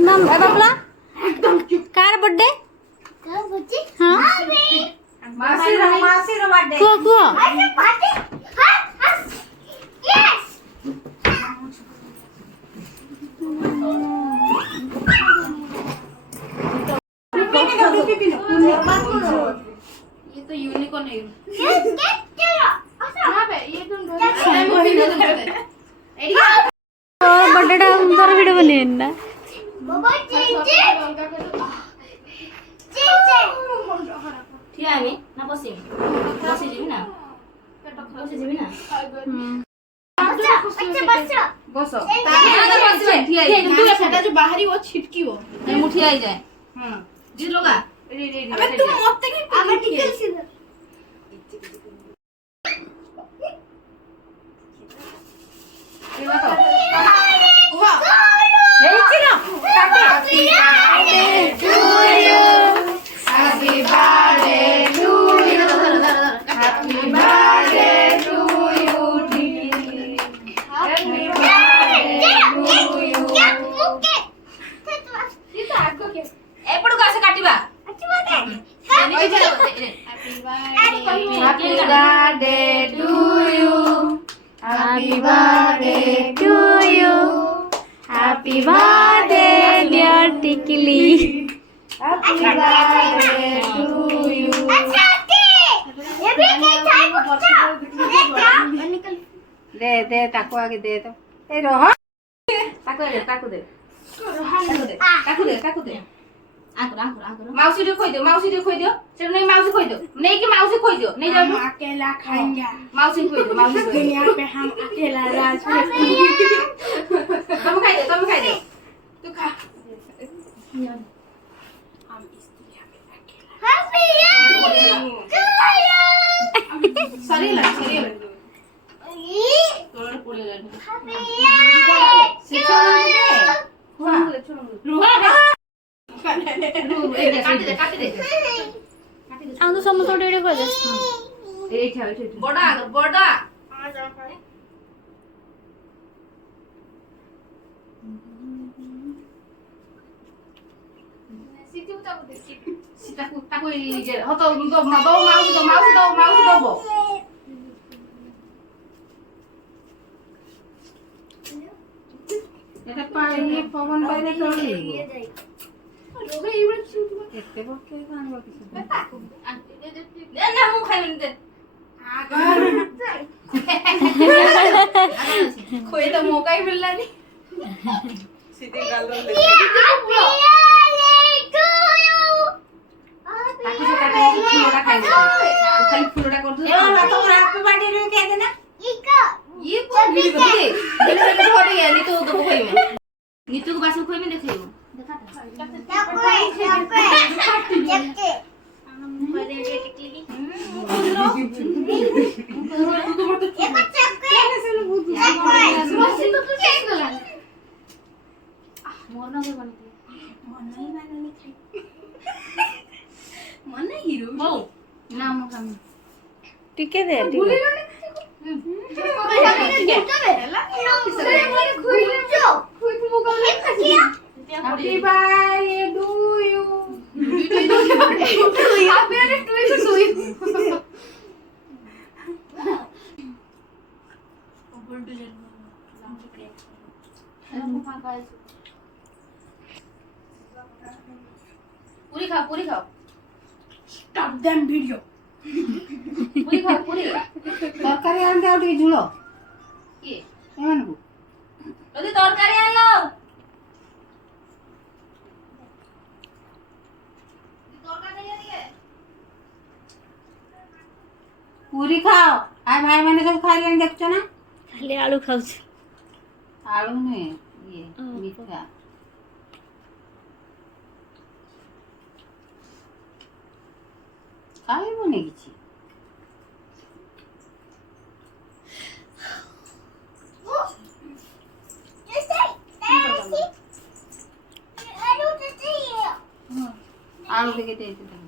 মাম বাবলা কার birthday हां मासी रो birthday को यस ये तो यूनिकॉर्न है बर्थडे टा तोर वीडियो बनेन ना ठीक है ना बसी जीवी ना बसी जीवी ना बसो ठीक है सेटा जो बाहरी वो छिटकी वो मुठी आई जाए जी लोगा अबे तुम मत के अबे टिकल सीधा ये बताओ वाह यही चीना happy birthday to you happy birthday to you happy birthday to you ये तो आगो के एपडू कासे काटिबा happy birthday to you happy birthday to you happy birthday dear Tikli happy birthday to you दे ताको आगे दे तो ए रोह ताको दे आंकुर माउसी दे खोई दो चलो नहीं माउसी खोई दो नहीं कि माउसी खोई दो नहीं जाओ अकेला खाएंगे माउसी खोई दो दुनिया पे हम अकेला राज तुम खाई दो तू खा हम इस दुनिया में अकेला सरी ला तोड़ पड़े ला शिक्षा काटी दे हम तो समस्त वीडियो कर दे बड़ा ताको इजे हो तो माउसी दो এটা পায়ে পবন বাইরে চলে लोगे इवळे छुटू এতে বকে কানবা কিছু ना मुंह खाइबन दे कोई तो मौका ही मिलला नहीं सीधे गाल दो ताकि जो काटे फूलोड़ा खाइबे खाली फूलोड़ा कर दो ए बाबा तो हैप्पी बर्थडे रे कह देना ये कौन वीडियो बते दिल से तो हट गया नहीं तो खोइबे नीतू को बास खोइबे देखइबो देखा मन हीरो नाम हम टिके दे हैप्पी बर्थडे टू यू पूरी खाओ स्टॉप देम वीडियो पूरी खाओ তরকারি আনতে আউটি ঝুলো ये এমানকু যদি তরকারি আনলো পুরি খাও আর ভাই মানে সব খাইলেন দেখছো না খালি আলু খাউছি আলু নয় ইয়ে মিঠা খাইব না কিছু আলু থেকে দিতে